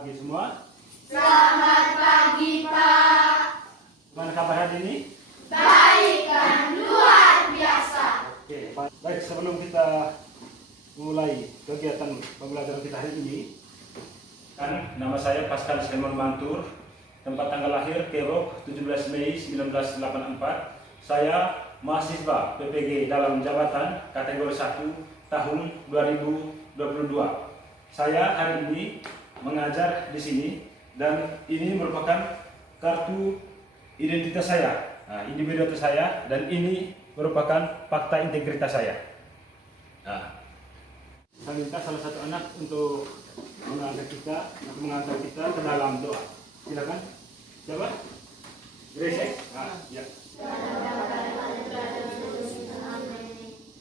pagi semua. Selamat pagi, Pak. Gimana kabar hari ini? Baik dan luar biasa. Oke, baik. Sebelum kita mulai kegiatan pembelajaran kita hari ini, kan nama saya Pascal Simon Mantur, tempat tanggal lahir Kerok 17 Mei 1984. Saya mahasiswa PPG dalam jabatan kategori 1 tahun 2022. Saya hari ini mengajar di sini dan ini merupakan kartu identitas saya. Nah, ini biodata saya dan ini merupakan fakta integritas saya. Nah, saya minta salah satu anak untuk mengantar kita ke dalam doa. Silakan. Siapa? Grace. Ya.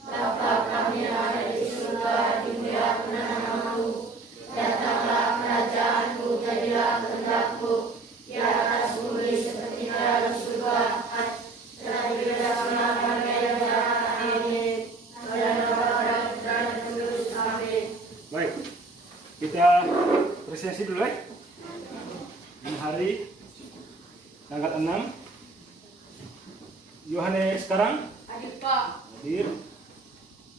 Bapa kami yang ada di surga, dimuliakan namamu. Datanglah kerajaanmu, jadilah kehendakmu di atas bumi seperti di dalam surga. Dan berikanlah kami hari ini, dan doa dan tulus. Amin. Baik, kita presentasi dulu ya. Ini hari tanggal 6 Yohanes sekarang Hadir, Pak. hadir.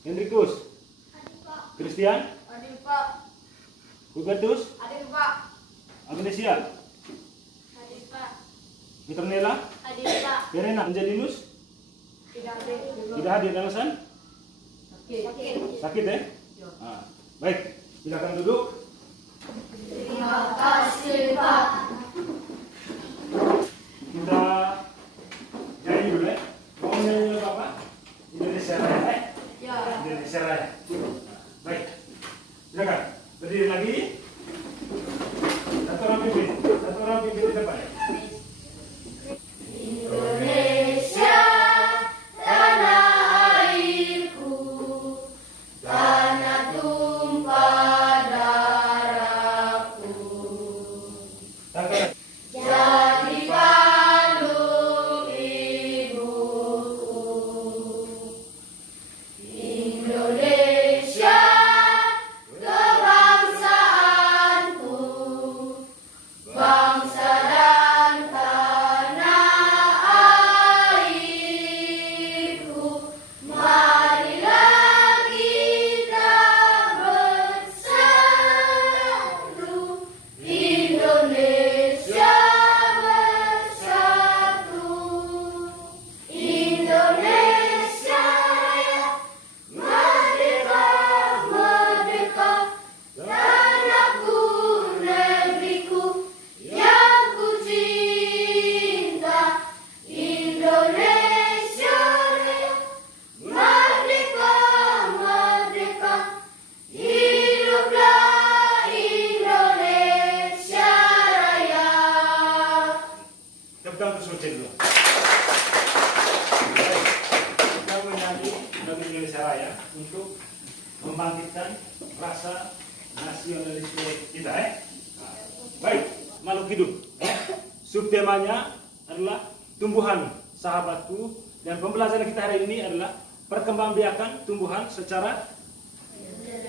Hendrikus, Hadir, Pak. Christian, Hadir, Pak. Hubertus, Hadir, Pak. Agnesia, Hadir, Pak. Petronella, Hadir, Pak. Verena, Angelinus Tidak hadir. tidak hadir alasan Sakit. sakit ya. Nah, baik, silakan duduk. Terima kasih, Pak. Kita nyanyi dulu ya. Mau nyanyi apa? Indonesia Raya. Ya. Indonesia Raya. Baik, silakan berdiri lagi. Satu orang pimpin di depan ya. Indonesia, tanah airku, tanah tumpah darahku. Tangan. Jadi pandung ibuku. Indonesia, kebangsaanku, bangsa dan tanah airku. Marilah kita bersatu, Indonesia bersatu. Indonesia Raya, merdeka, merdeka, tanahku, negeriku yang ku cinta. Indonesia Raya, merdeka, merdeka, hiduplah Indonesia Raya. Tepuk tangan untuk dulu. Baik, kita menyanyi lagu Indonesia Raya untuk membangkitkan rasa nasionalisme kita ya. Nah, baik, makhluk hidup. Subtemanya adalah tumbuhan sahabatku dan pembelajaran kita hari ini adalah perkembangbiakan tumbuhan secara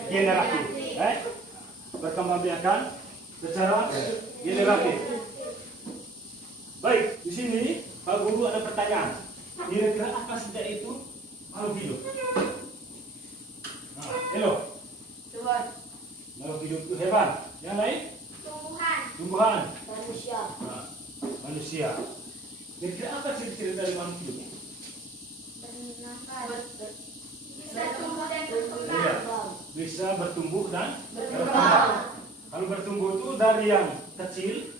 generatif. Perkembangbiakan secara generatif. Baik, di sini Pak Guru ada pertanyaan. Kira-kira apa saja itu makhluk hidup? Nah, hello. Tuhan, Makhluk hidup itu hewan. Yang lain? Tumbuhan. manusia, Nah, manusia. Kira-kira apa ciri-ciri dari makhluk hidup? bisa tumbuh dan Iya, bisa bertumbuh dan berkembang. Kalau bertumbuh itu dari yang kecil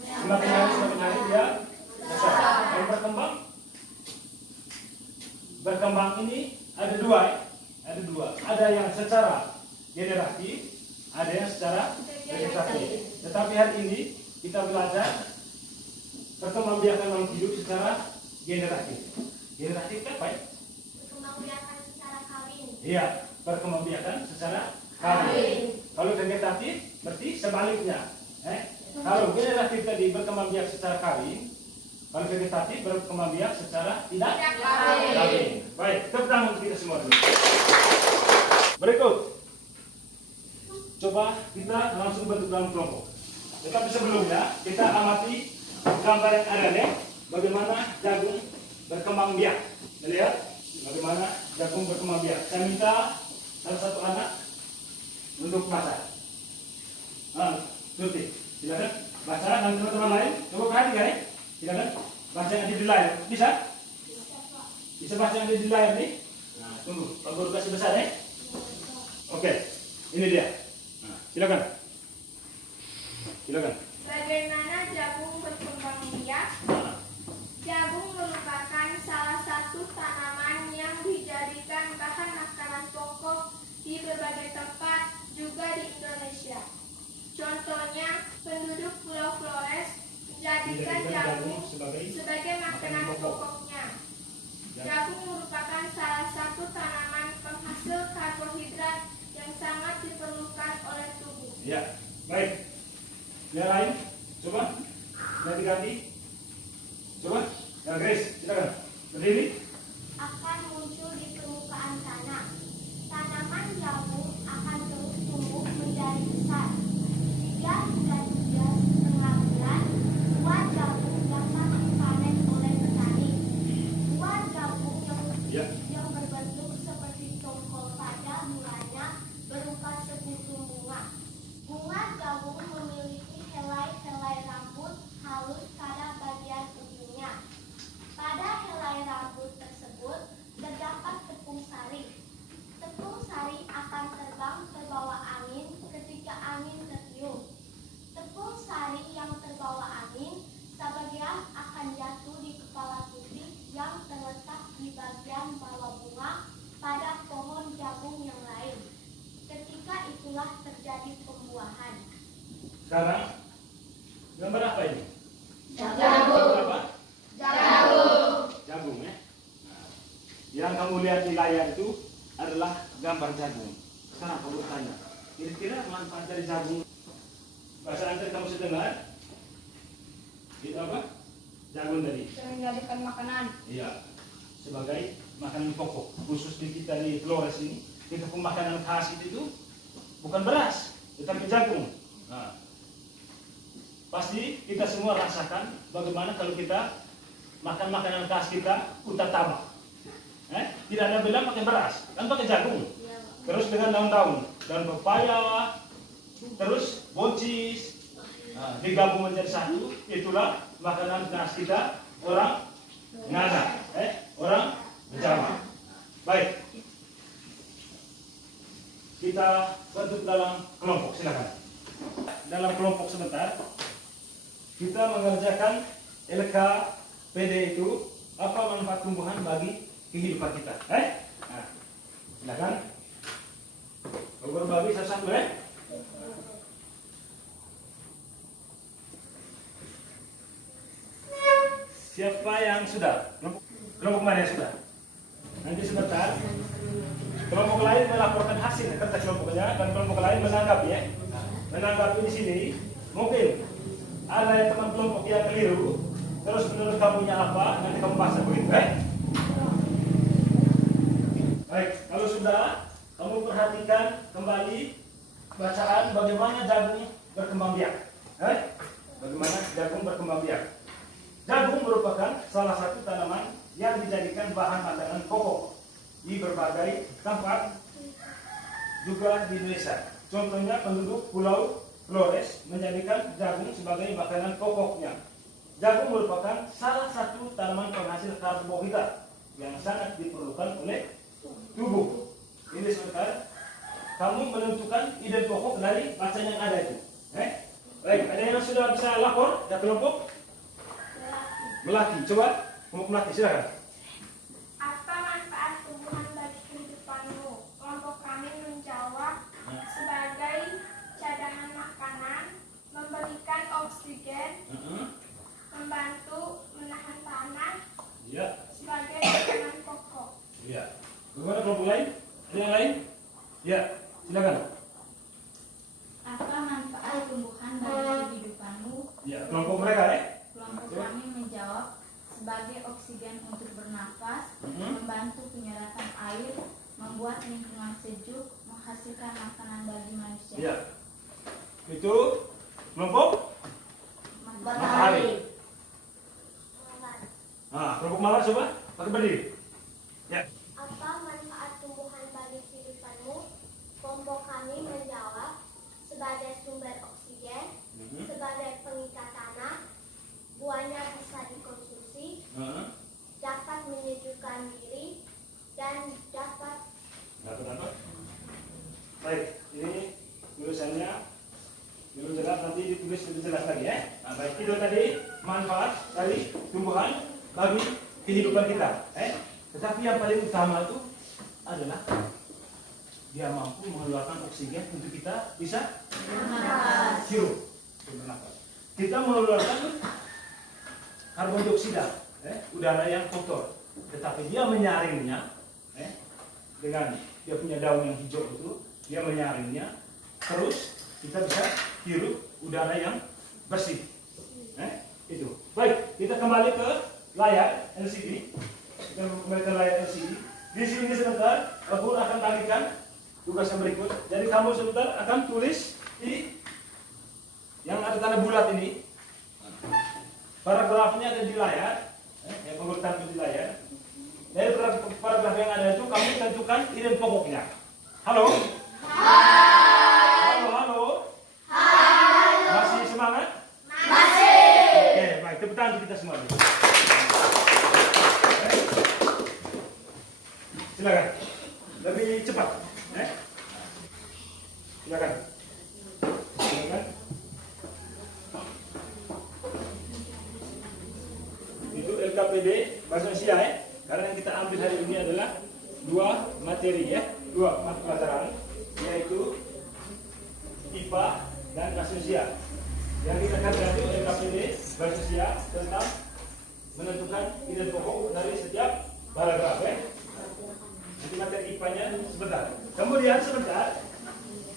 semakin hari dia besar. Kalau berkembang ini ada dua ya. Ada yang secara generatif, ada yang secara vegetatif. Tetapi hari ini kita belajar perkembangbiakan makhluk hidup secara generatif. Generatif apa ya? Perkembangbiakan secara kawin. Iya, perkembangbiakan secara kawin. Kalau vegetatif berarti sebaliknya. Kalau generatif tadi berkembangbiak secara kawin, kalau vegetatif berkembangbiak secara tidak kawin. Baik, tepuk tangan untuk kita semua dulu. Berikut, coba kita langsung bentuk dalam kelompok. Tetapi sebelumnya kita amati gambar yang ada nih, bagaimana jagung berkembang biak. Lihat bagaimana jagung berkembang biak. Saya minta salah satu anak untuk baca. Tuti, silakan baca, dan teman-teman lain coba perhatikan ya. Silakan baca yang ada di layar. Bisa? Bisa baca yang ada di layar nih? Nah, tunggu, Pak Guru kasih besar ya. Oke, ini dia. Nah, silakan. Silakan. Bagaimana jagung berkembang biak? Jagung merupakan salah satu tanaman yang dijadikan bahan makanan pokok di berbagai tempat, juga di Indonesia. Contohnya, penduduk Pulau Flores menjadikan jagung sebagai makanan pokoknya. Jagung merupakan salah satu tanaman penghasil karbohidrat yang sangat diperlukan oleh tubuh. Ya, baik. Yang lain, coba ganti-ganti. Coba, yang Grace, silakan berdiri. Akan muncul di permukaan tanah. Tanaman jagung akan terus tumbuh menjadi besar. 3 hingga 3,5 bulan, buah jagung dapat dipanen oleh petani. Buah jagung yang berbentuk seperti tongkol pada mulanya berupa sekutu bunga. Bunga jagung memiliki helai-helai rambut halus pada bagian ujungnya. Pada helai rambut tersebut terdapat tepung sari. Tepung sari akan terbang terbawa angin ketika angin tertiup. Tepung sari yang terbawa angin sebagian akan jatuh di kepala putih yang terletak di bagian bawah bunga pada pohon jagung yang lain. Ketika itulah terjadi pembuahan. Sekarang, gambar apa ini? Jagung. Apa? Jagung. Jagung ya. Nah, yang kamu lihat di layar itu adalah gambar jagung. Sekarang kamu tanya, kira-kira manfaat dari jagung? Bahasa antar kamu sudah dengar? Itu apa? Jagung tadi. Menjadikan makanan. Iya. Sebagai makanan pokok, khusus di kita di Flores ini, kita punya makanan khas itu bukan beras, tetapi jagung. Nah, pasti kita semua rasakan bagaimana kalau kita makan makanan khas kita utatama. Tidak ada bilang pakai beras, kan pakai jagung. Terus dengan daun-daun, daun pepaya, terus buncis, digabung menjadi satu, itulah makanan khas kita orang Ngada, orang Jawa. Baik, kita bentuk dalam kelompok, silakan. Dalam kelompok sebentar, kita mengerjakan LKPD itu apa manfaat tumbuhan bagi kehidupan kita. Nah, silakan. Berbagi satu-satu Siapa yang sudah? Kelompok mana yang sudah? Nanti sebentar. Kelompok lain melaporkan hasil kerja kelompoknya dan kelompok lain menanggapi ya. Menanggapi di sini mungkin ada yang teman kelompok yang keliru. Terus menurut kamunya apa? Nanti kamu bahas begitu, Baik, kalau sudah kamu perhatikan kembali bacaan bagaimana jagung berkembang biak. Bagaimana jagung berkembang biak. Jagung merupakan salah satu tanaman yang dijadikan bahan makanan pokok di berbagai tempat, juga di Indonesia. Contohnya penduduk Pulau Flores menjadikan jagung sebagai makanan pokoknya. Jagung merupakan salah satu tanaman penghasil karbohidrat yang sangat diperlukan oleh tubuh. Ini sebentar, kamu menentukan ide pokok dari bacaan yang ada itu. Baik, ada yang sudah bisa lapor dari kelompok? Melati, coba kelompok Melati, silakan. Apa manfaat tumbuhan bagi kehidupanmu? Kelompok kami menjawab sebagai cadangan makanan, memberikan oksigen, membantu menahan tanah, sebagai makanan pokok. Iya. Bagaimana kelompok lain? Ada yang lain? Ya, silakan. Apa manfaat tumbuhan bagi kehidupanmu? Ya, kelompok mereka Kelompok kami menjawab sebagai oksigen untuk bernafas, membantu penyerapan air, membuat lingkungan sejuk, menghasilkan makanan bagi manusia. Ya. Itu kelompok matahari. Nah, kelompok mawar coba pakai berdiri. Ya. Apa manfaat tumbuhan bagi kehidupanmu? Kelompok kami menjawab, sebagai sumber oksigen, sebagai pengikat tanah, buahnya bisa dikonsumsi, dapat menyejukkan diri, dan dapat apa? Baik, ini tulisannya belum jelas, nanti ditulis lebih jelas lagi ya. Nah, baik, itu tadi manfaat dari tumbuhan bagi kehidupan kita. Tetapi yang paling utama itu adalah dia mampu mengeluarkan oksigen untuk kita bisa hirup, bernafas. Kita mengeluarkan karbon dioksida, udara yang kotor, tetapi dia menyaringnya dengan dia punya daun yang hijau itu, dia menyaringnya, terus kita bisa hirup udara yang bersih. Itu. Baik, kita kembali ke layar LCD. Kita kembali ke layar LCD. Di sini sebentar, aku akan tagikan tugas yang berikut. Jadi kamu sebentar akan tulis di yang ada tanda bulat ini. Paragrafnya ada di layar, yang pengurutan di layar. Dari paragraf yang ada itu kamu tentukan ide pokoknya. Halo? Halo? Masih semangat? Masih. Oke, baik. Tepuk tangan untuk kita semua. Silakan. Lebih cepat. Silakan. Itu LKPD bahasa Indonesia ya. Karena yang kita ambil hari ini adalah dua materi ya, dua mata pelajaran, yaitu IPA dan bahasa Indonesia. Yang kita kerja itu LKPD bahasa Indonesia tentang menentukan ide pokok dari setiap paragraf ya. Jadi materi IPA-nya sebentar. Kemudian sebentar,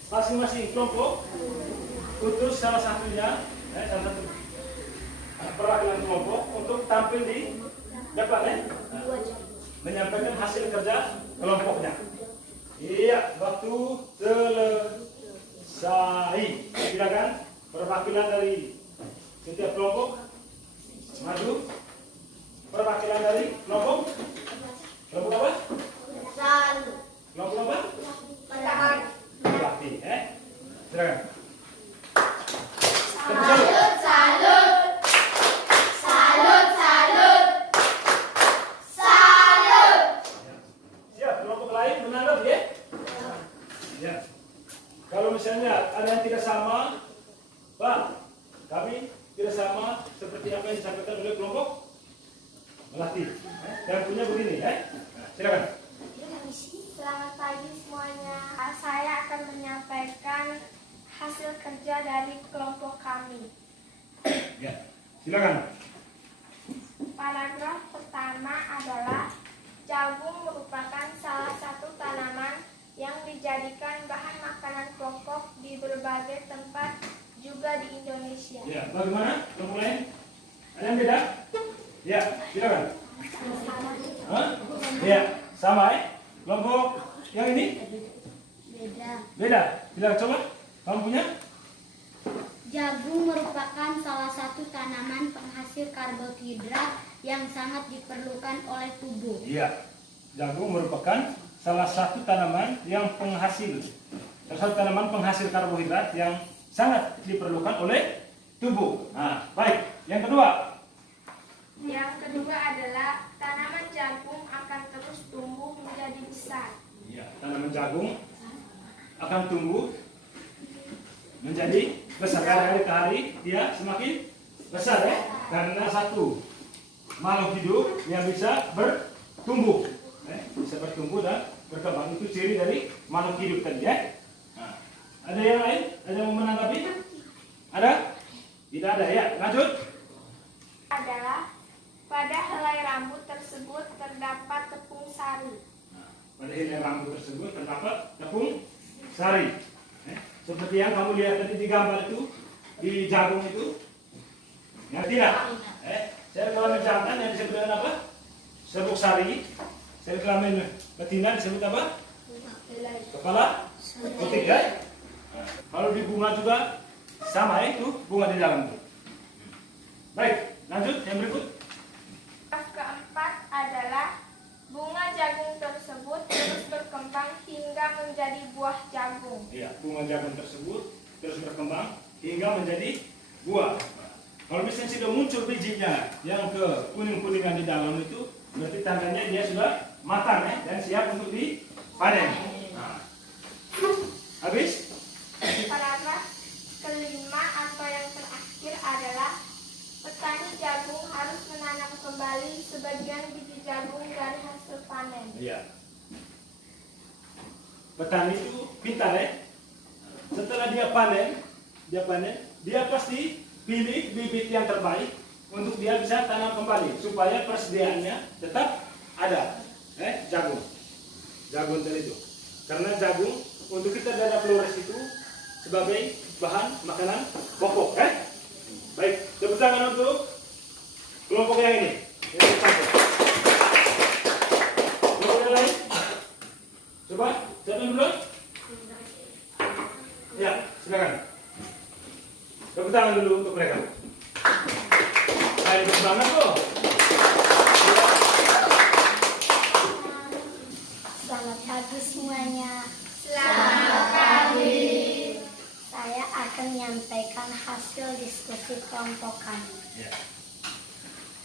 masing-masing kelompok utus salah satunya, salah satu perwakilan kelompok untuk tampil di depan ya. Menyampaikan hasil kerja kelompoknya. Iya, waktu selesai. Silakan perwakilan dari setiap kelompok maju. Perwakilan dari kelompok apa? Kelompok apa? Berarti, silakan. Siap, kelompok lain menanggapi ya? Ya. Kalau misalnya ada yang tidak sama, Pak, kami tidak sama seperti apa yang disampaikan oleh kelompok melatih. Dan punya begini ya. Silakan. Selamat pagi semuanya. Saya akan menyampaikan hasil kerja dari kelompok kami. Ya, silakan. Paragraf pertama adalah jagung merupakan salah satu tanaman yang dijadikan bahan makanan pokok di berbagai tempat juga di Indonesia. Ya, bagaimana? Kelompok lain? Ada yang beda? Ya, silakan. Ya, sama ya. Kelompok yang ini? Beda. Silakan coba. Kamu punya? Jagung merupakan salah satu tanaman penghasil karbohidrat yang sangat diperlukan oleh tubuh. Iya. Jagung merupakan salah satu tanaman yang penghasil karbohidrat yang sangat diperlukan oleh tubuh. Nah, baik. Yang kedua. Yang kedua adalah tanaman jagung akan terus tumbuh menjadi besar. Iya, tanaman jagung akan tumbuh menjadi besar dari hari ke hari, dia semakin besar ya, karena satu makhluk hidup yang bisa bertumbuh, dan berkembang. Itu ciri dari makhluk hidup tadi ya. Nah, ada yang lain? Ada yang mau menanggapi? Ada? Tidak ada ya. Lanjut. Adalah pada helai rambut tersebut terdapat tepung sari. Nah, pada helai rambut tersebut terdapat tepung sari. Seperti yang kamu lihat tadi di gambar itu, di jagung itu. Ya tidak? Sel kelamin jantan yang disebut dengan apa? Serbuk sari. Sel kelamin betina disebut apa? Kepala putih ya. Kalau di bunga juga sama itu bunga di dalam itu. Baik, lanjut yang berikut. Graf keempat adalah bunga jagung tersebut terus berkembang hingga menjadi buah jagung. Iya, bunga jagung tersebut terus berkembang hingga menjadi buah. Kalau misalnya sudah muncul bijinya yang ke kuning-kuningan di dalam itu, berarti tandanya dia sudah matang ya, dan siap untuk dipanen. Nah. Habis? Paragraf kelima atau yang terakhir adalah petani jagung harus menanam kembali sebagian biji jagung dari hasil panen. Iya. Petani itu pintar ya. Setelah dia panen, dia pasti pilih bibit yang terbaik untuk dia bisa tanam kembali supaya persediaannya tetap ada. Jagung tadi itu. Karena jagung untuk kita dana Flores itu sebagai bahan makanan pokok. Baik, tepuk tangan untuk kelompok yang ini. Kelompok yang lain. Coba, siapa yang dulu? Ya, silakan. Tepuk tangan dulu untuk mereka. Baik, banget kok. Selamat pagi semuanya. Selamat pagi. Saya akan menyampaikan hasil diskusi kelompokan. Ya.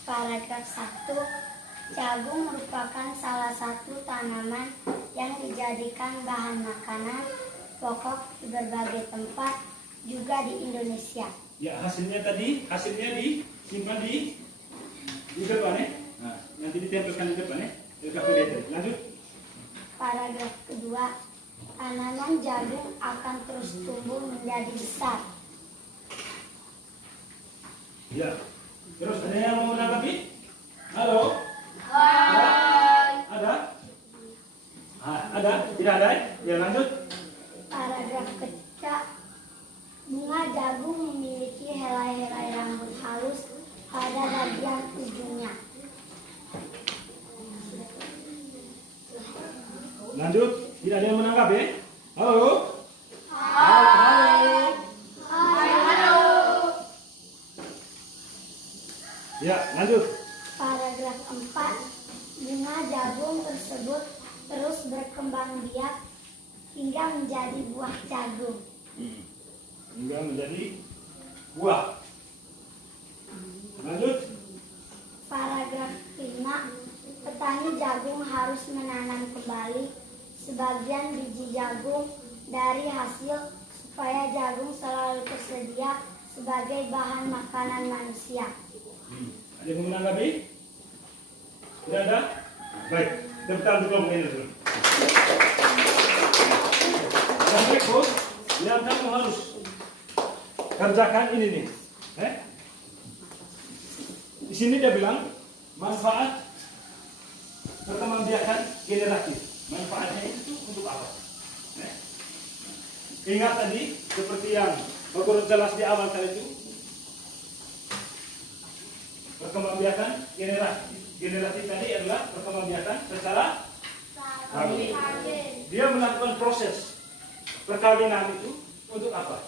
Paragraf 1. Jagung merupakan salah satu tanaman yang dijadikan bahan makanan pokok di berbagai tempat, juga di Indonesia. Ya, hasilnya disimpan di depan ya. Nah, nanti ditempelkan di depan ya. Lanjut. Paragraf kedua, tanaman jagung akan terus tumbuh menjadi besar. Ya. Terus ada yang mau menanggapi? Halo? Ada? Ada? Tidak ada? Ya, lanjut. Paragraf ketiga, bunga jagung memiliki helai-helai rambut halus pada bagian ujungnya. Lanjut. Tidak ada yang menanggapi? Halo? Halo? Ya, lanjut. Paragraf 4, bunga jagung tersebut terus berkembang biak hingga menjadi buah jagung. Hingga menjadi buah. Lanjut. Paragraf 5, petani jagung harus menanam kembali sebagian biji jagung dari hasil supaya jagung selalu tersedia sebagai bahan makanan manusia. Ada yang mau menanggapi? Tidak ada? Baik, tepuk tangan untuk kelompok ini dulu. Yang berikut, yang kamu harus kerjakan ini nih. Di sini dia bilang manfaat perkembangbiakan generatif. Manfaatnya itu untuk apa? Ingat tadi seperti yang Pak Guru jelas di awal tadi itu, perkembangbiakan generatif tadi adalah perkembangbiakan secara kawin. Dia melakukan proses perkawinan itu untuk apa?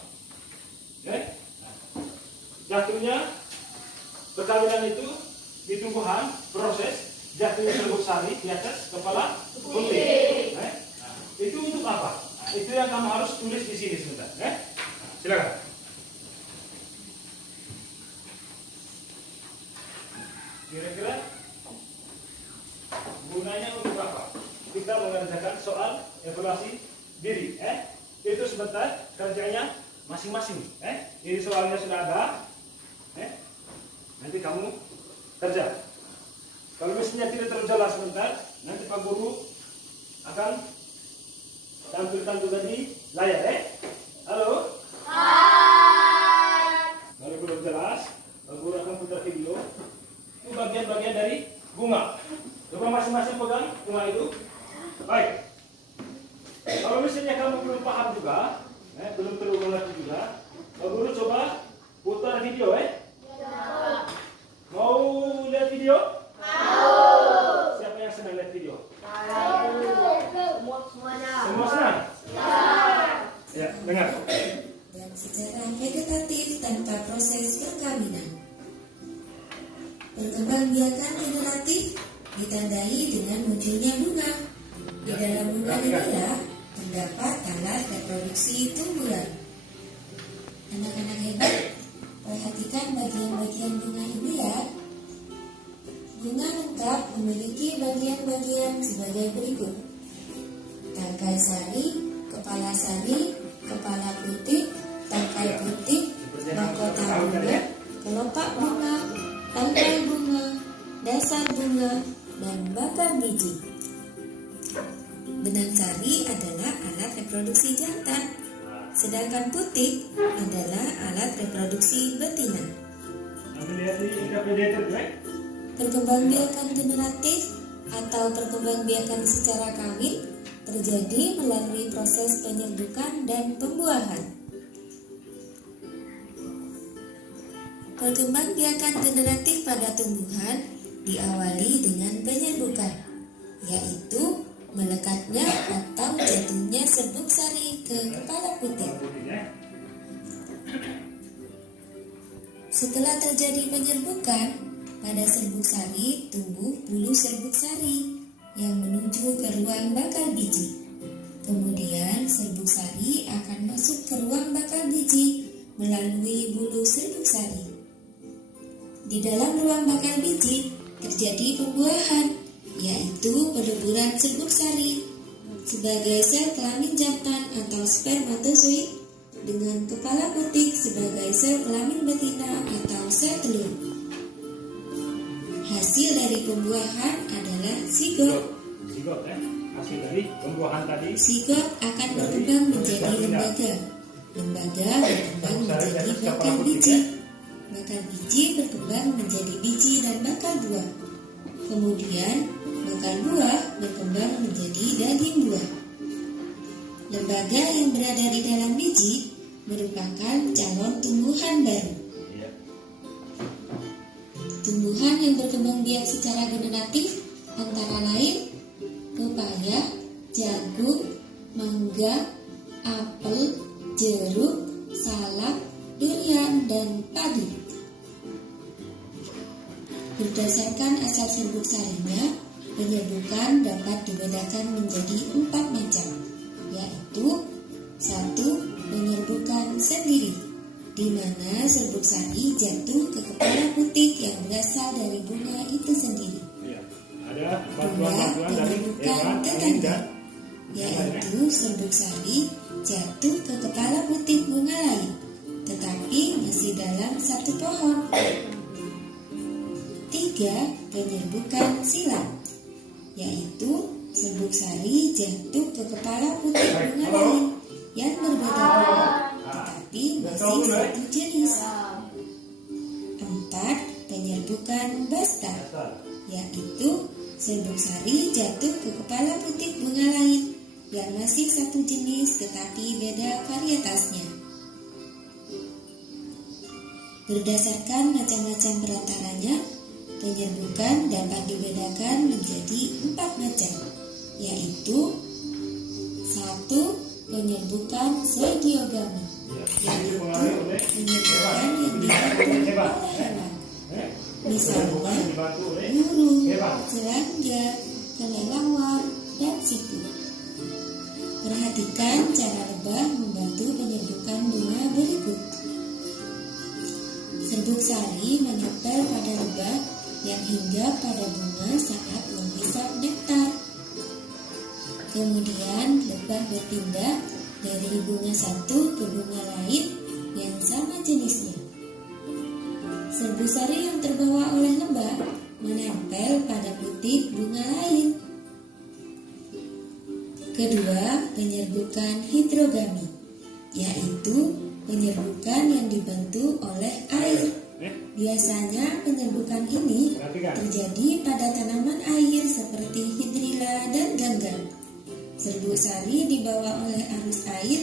Jatuhnya perkawinan itu di tumbuhan proses jatuhnya serbuk sari di atas kepala kunti. Itu untuk apa? Itu yang kamu harus tulis di sini sebentar. Silakan. Kira-kira gunanya untuk apa? Kita mengerjakan soal evaluasi diri. Itu sebentar kerjanya masing-masing. Ini soalnya sudah ada. Nanti kamu kerja. Kalau misalnya tidak terjelas sebentar, nanti Pak Guru akan tampilkan juga di layar. Halo? Kalau belum jelas, Pak Guru akan putar video. Itu bagian-bagian dari bunga. Coba masing-masing pegang bunga itu. Baik. Kalau misalnya kamu belum paham juga, belum terlalu mengerti juga, Pak Guru coba putar video. Mau lihat video? Mau. Siapa yang senang lihat video? Semua senang? Ya, dengar. Dan secara vegetatif tanpa proses perkawinan. Perkembangbiakan generatif ditandai dengan munculnya bunga. Di dalam bunga inilah terdapat alat reproduksi tumbuhan. Anak-anak hebat, perhatikan bagian-bagian bunga ini ya. Bunga lengkap memiliki bagian-bagian sebagai berikut: tangkai sari, kepala putih, tangkai putih, mahkota bunga, kelopak bunga, tangkai bunga, dasar bunga, dan bakal biji. Benang sari adalah alat reproduksi jantan, sedangkan putih adalah alat reproduksi betina. Perkembangbiakan generatif atau perkembangbiakan secara kawin terjadi melalui proses penyerbukan dan pembuahan. Perkembangbiakan generatif pada tumbuhan diawali dengan penyerbukan, yaitu melekatnya atau jatuhnya serbuk sari ke kepala putih. Setelah terjadi penyerbukan, pada serbuk sari tumbuh bulu serbuk sari yang menuju ke ruang bakal biji. Kemudian serbuk sari akan masuk ke ruang bakal biji melalui bulu serbuk sari. Di dalam ruang bakal biji terjadi pembuahan, yaitu peleburan serbuk sari sebagai sel kelamin jantan atau spermatozoid dengan kepala putih sebagai sel kelamin betina atau sel telur. Hasil dari pembuahan adalah zigot. Hasil dari pembuahan tadi. Zigot akan berkembang menjadi lembaga. Lembaga berkembang menjadi bakal biji. Bakal biji berkembang menjadi biji dan bakal buah. Kemudian bakal buah berkembang menjadi daging buah. Lembaga yang berada di dalam biji merupakan calon tumbuhan baru. Tumbuhan yang berkembang biak secara generatif antara lain pepaya, jagung, mangga, apel, jeruk, salak, durian, dan padi. Berdasarkan asal serbuk sarinya, penyerbukan dapat dibedakan menjadi 4 macam, yaitu 1. Penyerbukan sendiri, di mana serbuk sari jatuh ke kepala putih yang berasal dari bunga itu sendiri. Ada 2. Penyerbukan tetangga, yaitu serbuk sari jatuh ke kepala putih bunga lain, tetapi masih dalam satu pohon. 3. Penyerbukan silang, yaitu serbuk sari jatuh ke kepala putih bunga lain yang berbeda bunga, tetapi masih satu jenis. 4. Penyerbukan basta, yaitu serbuk sari jatuh ke kepala putih bunga lain yang masih satu jenis tetapi beda varietasnya. Berdasarkan macam-macam perantaranya, penyerbukan dapat dibedakan menjadi 4 macam, yaitu 1. Penyerbukan zoidiogami, yaitu penyerbukan yang dibantu oleh hewan, misalnya burung, serangga, kelelawar, dan siput. Perhatikan cara lebah membantu penyerbukan bunga berikut. Serbuk sari menempel pada lebah yang hinggap pada bunga saat menghisap nektar. Kemudian lebah berpindah dari bunga satu ke bunga lain yang sama jenisnya. Serbuk sari yang terbawa oleh lebah menempel pada putih bunga lain. Kedua, penyerbukan hidrogami, yaitu penyerbukan yang dibantu oleh air. Biasanya penyerbukan ini terjadi pada tanaman air seperti hidrilla dan gangga. Serbuk sari dibawa oleh arus air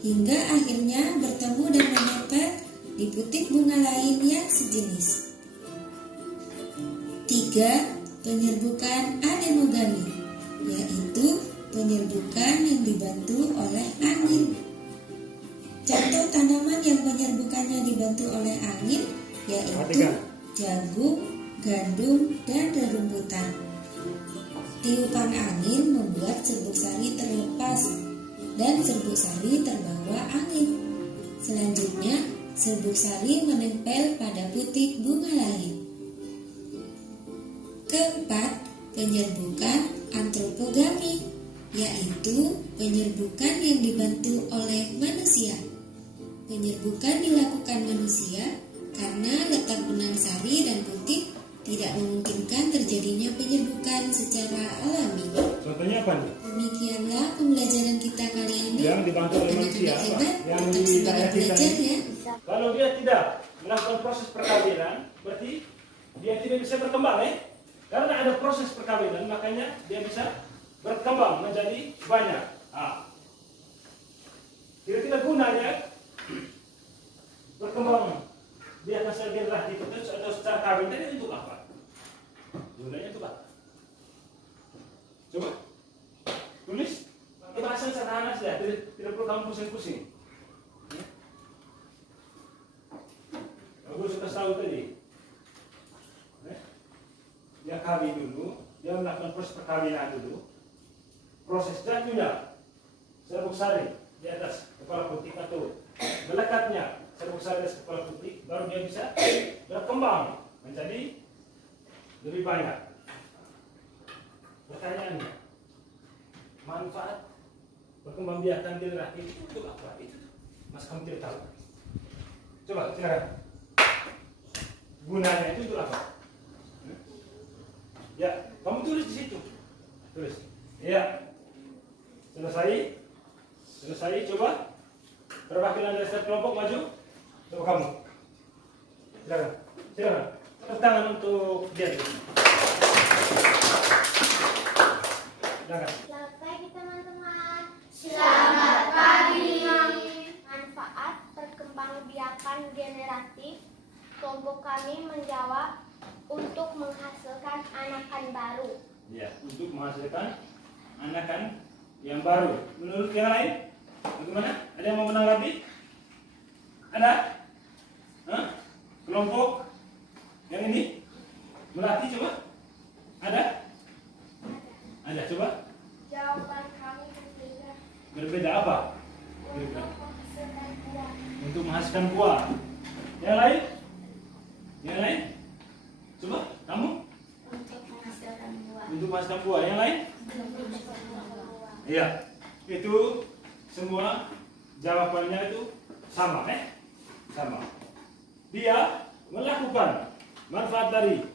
hingga akhirnya bertemu dan menempel di putih bunga lain yang sejenis. 3. Penyerbukan anemogami, yaitu penyerbukan yang dibantu oleh angin. Contoh tanaman yang penyerbukannya dibantu oleh angin yaitu jagung, gandum, dan rerumputan. Tiupan angin membuat serbuk sari terlepas dan serbuk sari terbawa angin. Selanjutnya, serbuk sari menempel pada putik bunga lain. Keempat, penyerbukan antropogami, yaitu penyerbukan yang dibantu oleh manusia. Penyerbukan dilakukan manusia karena letak benang sari dan putik tidak memungkinkan terjadinya penyerbukan secara alami. Contohnya apa nih? Demikianlah pembelajaran kita kali ini. Yang dibantu oleh manusia Anak-anak apa? hebat, Yang tetap semangat ditanya kita belajar nih. ya. Kalau dia tidak melakukan proses perkawinan, berarti dia tidak bisa berkembang ya. Karena ada proses perkawinan, makanya dia bisa berkembang menjadi banyak. Kira-kira gunanya berkembang dia akan segeneratif itu atau secara kawin tadi untuk apa? Gunanya untuk apa? Coba tulis. Ini bahasa sederhana saja, tidak perlu kamu pusing-pusing. Aku sudah tahu tadi. Dia kawin dulu, dia melakukan proses perkawinan dulu. Proses jatuhnya serbuk sari di atas kepala putik atau melekatnya serbuk sari di atas kepala putik, baru dia bisa berkembang menjadi lebih banyak. Pertanyaannya, manfaat perkembangbiakan generatif itu untuk apa? Itu mas kamu tidak tahu. Coba sekarang, gunanya itu untuk apa? Ya, kamu tulis di situ. Tulis. Ya. Selesai. Coba. Perwakilan dari setiap kelompok maju. Coba kamu. Silakan. Tepuk tangan untuk dia. Silakan. Selamat pagi teman-teman. Selamat pagi. Manfaat perkembangbiakan generatif. Kelompok kami menjawab untuk menghasilkan anakan baru. Ya, untuk menghasilkan anakan yang baru. Menurut yang lain, bagaimana? Ada yang mau menanggapi? Ada? Hah? Kelompok yang ini melatih coba? Ada? Ada coba? Jawaban kami berbeda. Berbeda apa? Untuk menghasilkan buah. Untuk menghasilkan buah. Yang lain? Yang lain? Coba, kamu? Untuk menghasilkan buah. Untuk menghasilkan buah. Yang lain? Iya. Itu semua jawabannya itu sama, sama. Dia melakukan manfaat dari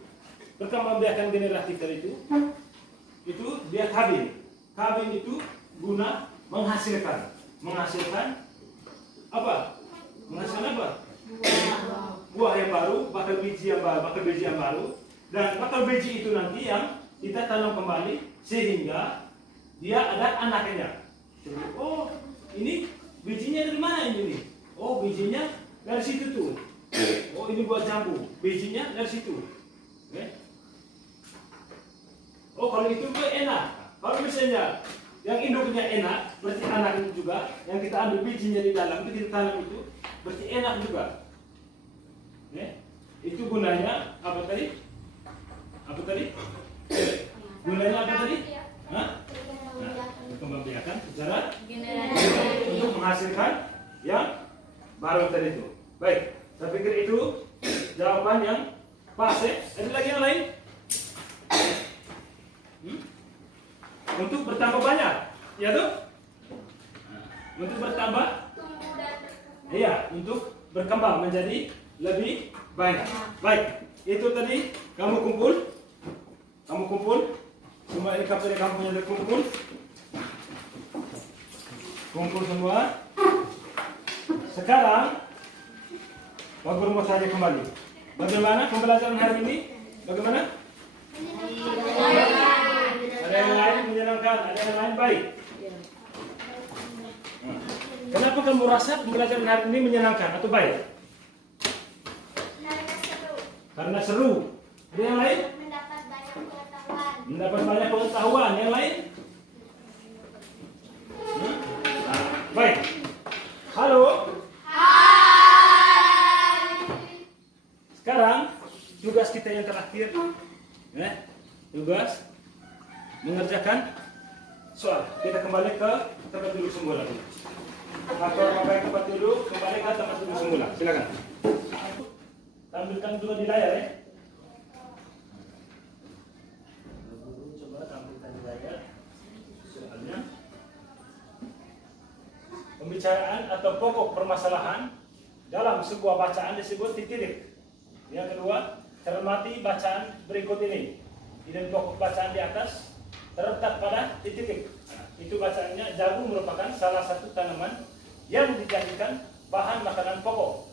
perkembangbiakan generatif tadi itu dia kawin. Kawin itu guna menghasilkan apa? Menghasilkan apa? Buah yang baru, bakal biji yang baru, dan bakal biji itu nanti yang kita tanam kembali sehingga dia ada anaknya. Oh, ini bijinya dari mana ini? Oh, bijinya dari situ tuh. Oh, ini buah jambu, bijinya dari situ. Oh, kalau itu enak. Kalau misalnya yang induknya enak, berarti anaknya juga. Yang kita ambil bijinya di dalam itu kita tanam itu, berarti enak juga. Itu gunanya apa tadi? Gunanya apa tadi? Hah? Nah, perkembangbiakan secara untuk menghasilkan yang baru tadi itu. Baik, saya pikir itu jawaban yang pas. Ada lagi yang lain? Untuk bertambah banyak, ya tuh? Untuk bertambah, Tumbuh dan berkembang. iya, untuk berkembang menjadi lebih banyak. Baik, itu tadi kamu kumpul, semua ini kapal kamu punya kumpul semua. Sekarang, waktu rumah saja kembali. Bagaimana pembelajaran hari ini? Bagaimana? Ada yang lain menyenangkan, ada yang lain baik. Kenapa kamu rasa pembelajaran hari ini menyenangkan atau baik? Karena seru. Ada yang lain? Mendapat banyak pengetahuan. Mendapat banyak pengetahuan. Yang lain? Baik. Halo. Sekarang tugas kita yang terakhir, tugas mengerjakan soal. Kita kembali ke tempat duduk semula. Atau memakai tempat duduk, kembali ke tempat duduk semula. Silakan. Tampilkan juga di layar ya. Coba tampilkan di layar soalnya. Pembicaraan atau pokok permasalahan dalam sebuah bacaan disebut titik. Yang kedua, cermati bacaan berikut ini. Dan pokok bacaan di atas terletak pada titik. Itu bacaannya, jagung merupakan salah satu tanaman yang dijadikan bahan makanan pokok.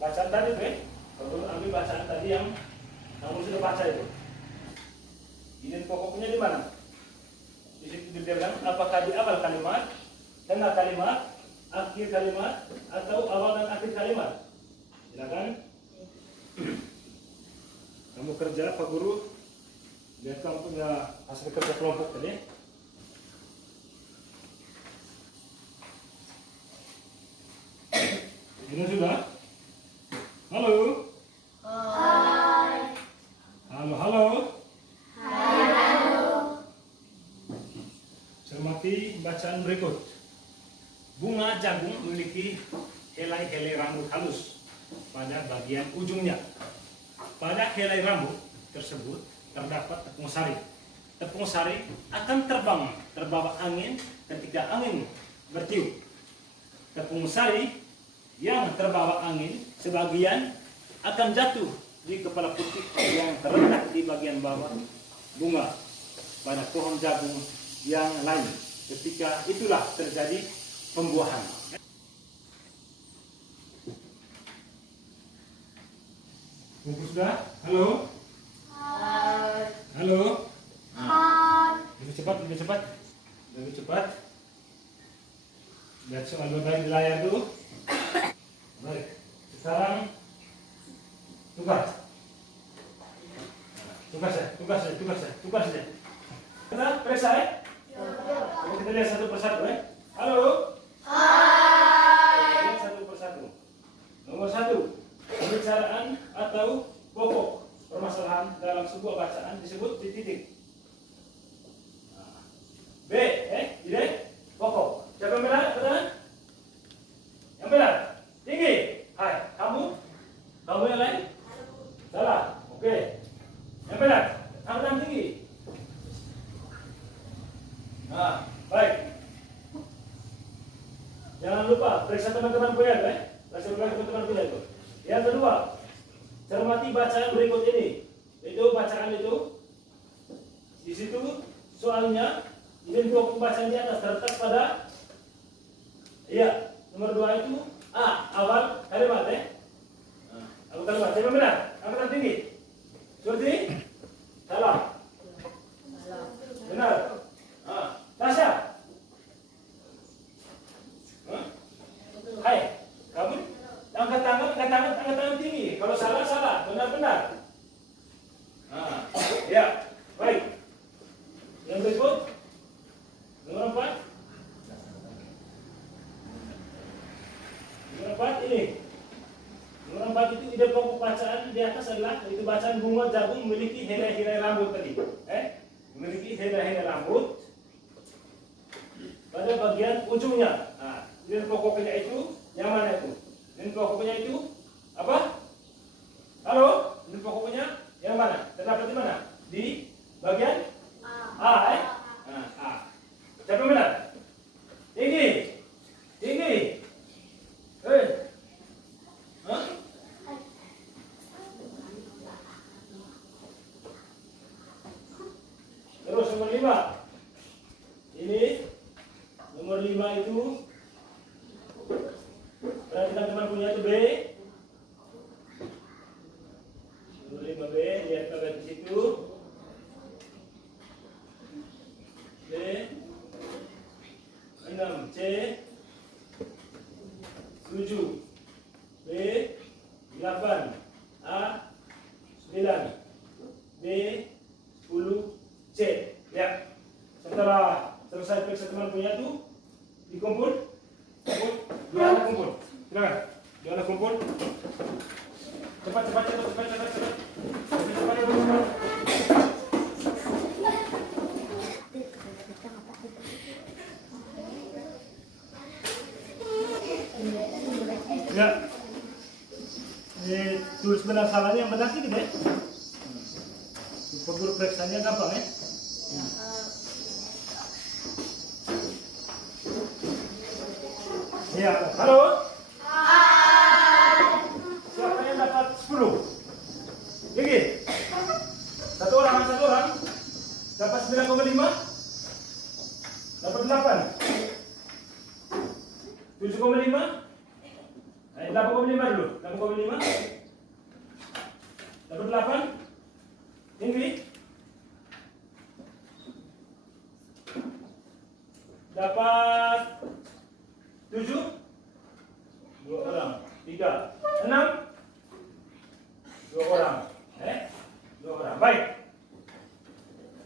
Bacaan tadi tuh, kalau ambil bacaan tadi yang kamu sudah baca itu. Ini pokoknya di mana? Di situ dibilang apakah di awal kalimat, tengah kalimat, akhir kalimat, atau awal dan akhir kalimat. Silakan. Kamu kerja, Pak Guru. Lihat kamu punya hasil kerja kelompok tadi. Ini sudah. Halo. Hai. Halo, halo. Hai, halo. Cermati bacaan berikut. Bunga jagung memiliki helai-helai rambut halus pada bagian ujungnya. Pada helai rambut tersebut terdapat tepung sari. Tepung sari akan terbang terbawa angin ketika angin bertiup. Tepung sari yang terbawa angin sebagian akan jatuh di kepala putih yang terletak di bagian bawah bunga pada pohon jagung yang lain. Ketika itulah terjadi pembuahan. Buku sudah? Halo? Hai. Halo? Hai. Lebih cepat, lebih cepat. Lebih cepat. Lihat soal berbagai di layar dulu. Baik. Sekarang tugas. Tugas ya. Kita periksa ya? Kita lihat satu persatu ya. Halo? Hai. Lihat satu persatu. Nomor 1. Pembicaraan atau pokok permasalahan dalam sebuah bacaan disebut titik. B, ide pokok. Siapa yang benar? Benar? Yang benar? Tinggi. Hai, kamu? Kamu yang lain? Salah. Oke. Yang benar? Angkatan tinggi. Nah, baik. Jangan lupa periksa teman-teman punya itu, periksa teman-teman punya itu. Yang kedua, cermati bacaan berikut ini. Itu bacaan itu. Di situ soalnya ini dua pembacaan di atas terletak pada nomor 2 itu awal kalimat ya. Awal kalimat. Siapa benar? Angkatan tinggi. Seperti salah. Benar. Tasya. Hai, kamu angkat tangan tinggi. Kalau salah, benar. Ya, baik. Yang berikut, nomor 4. Nomor 4 ini. Nomor 4 itu ide pokok bacaan di atas adalah itu bacaan bunga jagung memiliki helai-helai rambut tadi. Memiliki helai-helai rambut pada bagian ujungnya. Ide pokoknya itu yang mana itu? Ide pokoknya itu apa? Halo? Ide pokoknya yang mana? Terdapat di mana? Di bagian A. A. Siapa benar? Tinggi. Terus nomor 5. Ini nomor 5 itu perhatikan teman punya itu B. Nomor 5B, lihat pada di situ. B 6, C 7, B 8, A 9, B 10, C. Ya. Setelah selesai periksa teman punya itu dikumpul. Dua anak kumpul. Silakan. Dua anak kumpul. Cepat. Ya. Tulis benar salahnya yang benar sih gitu ya. Guru periksanya gampang ya. Ya, halo. Siapa yang dapat 10? Gigi. Satu orang. Dapat 9,5. Dapat 8. 7,5. 8,5 dulu. 8,5. Dapat 8. Ini. Dapat 7. 2 orang. 3. 6. 2 orang. 2 orang. Baik.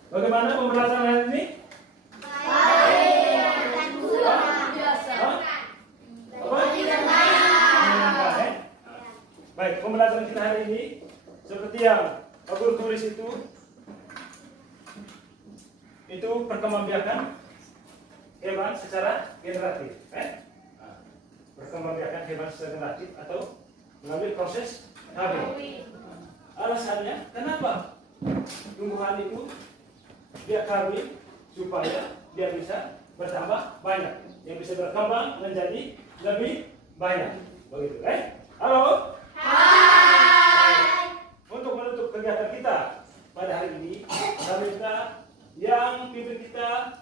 Bagaimana pembelajaran hari ini? Baik, pembelajaran kita hari ini seperti yang Pak Guru tulis itu perkembangbiakan hewan secara generatif. Perkembangbiakan hewan secara generatif atau mengambil proses kawin. Alasannya kenapa tumbuhan itu dia kawin supaya dia bisa bertambah banyak, yang bisa berkembang menjadi lebih banyak. Begitu, Halo. Hai. Untuk menutup kegiatan kita pada hari ini, kami minta yang pimpin kita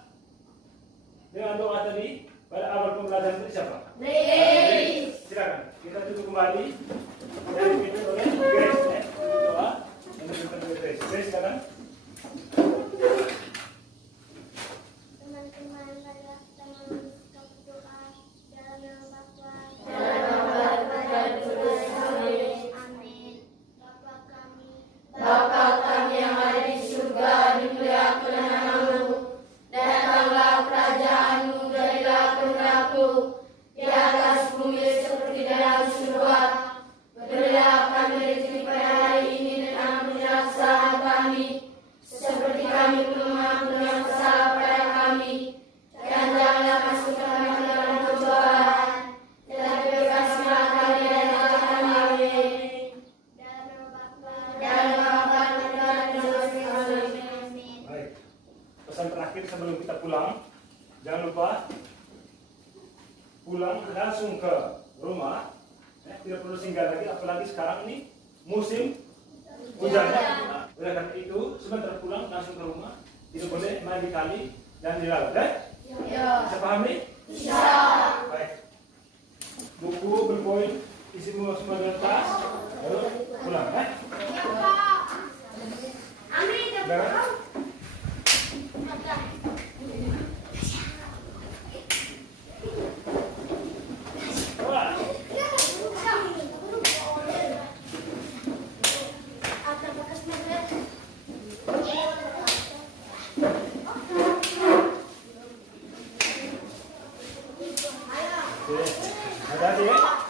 dengan doa tadi pada awal pembelajaran itu siapa? Silakan kita tutup kembali dan dipimpin oleh Grace. Doa yang dipimpin oleh Grace. Grace, silakan. Teman-teman, marilah kita berdoa dalam nama Bapa. Bapa kami yang ada di surga, dimuliakanlah namamu. Datanglah kerajaanmu, jadilah kehendakmu di atas bumi seperti dalam surga. Berilah kami rezeki pada hari ini dan ampunilah kesalahan kami, seperti kami pun mengampuni yang bersalah pada kami. Dan janganlah masukkan kami ke dalam cobaan, tetapi bebaskanlah kami dari jahat. Amin. Pesan terakhir sebelum kita pulang, jangan lupa pulang langsung ke rumah, tidak perlu singgah lagi, apalagi sekarang ini musim hujan. Oleh karena itu sebentar pulang langsung ke rumah, tidak boleh main di kali dan di laut. Bisa paham nih? Bisa. Baik. Buku berpoin isi semua dalam tas, lalu pulang. Jangan. Hati-hati ya.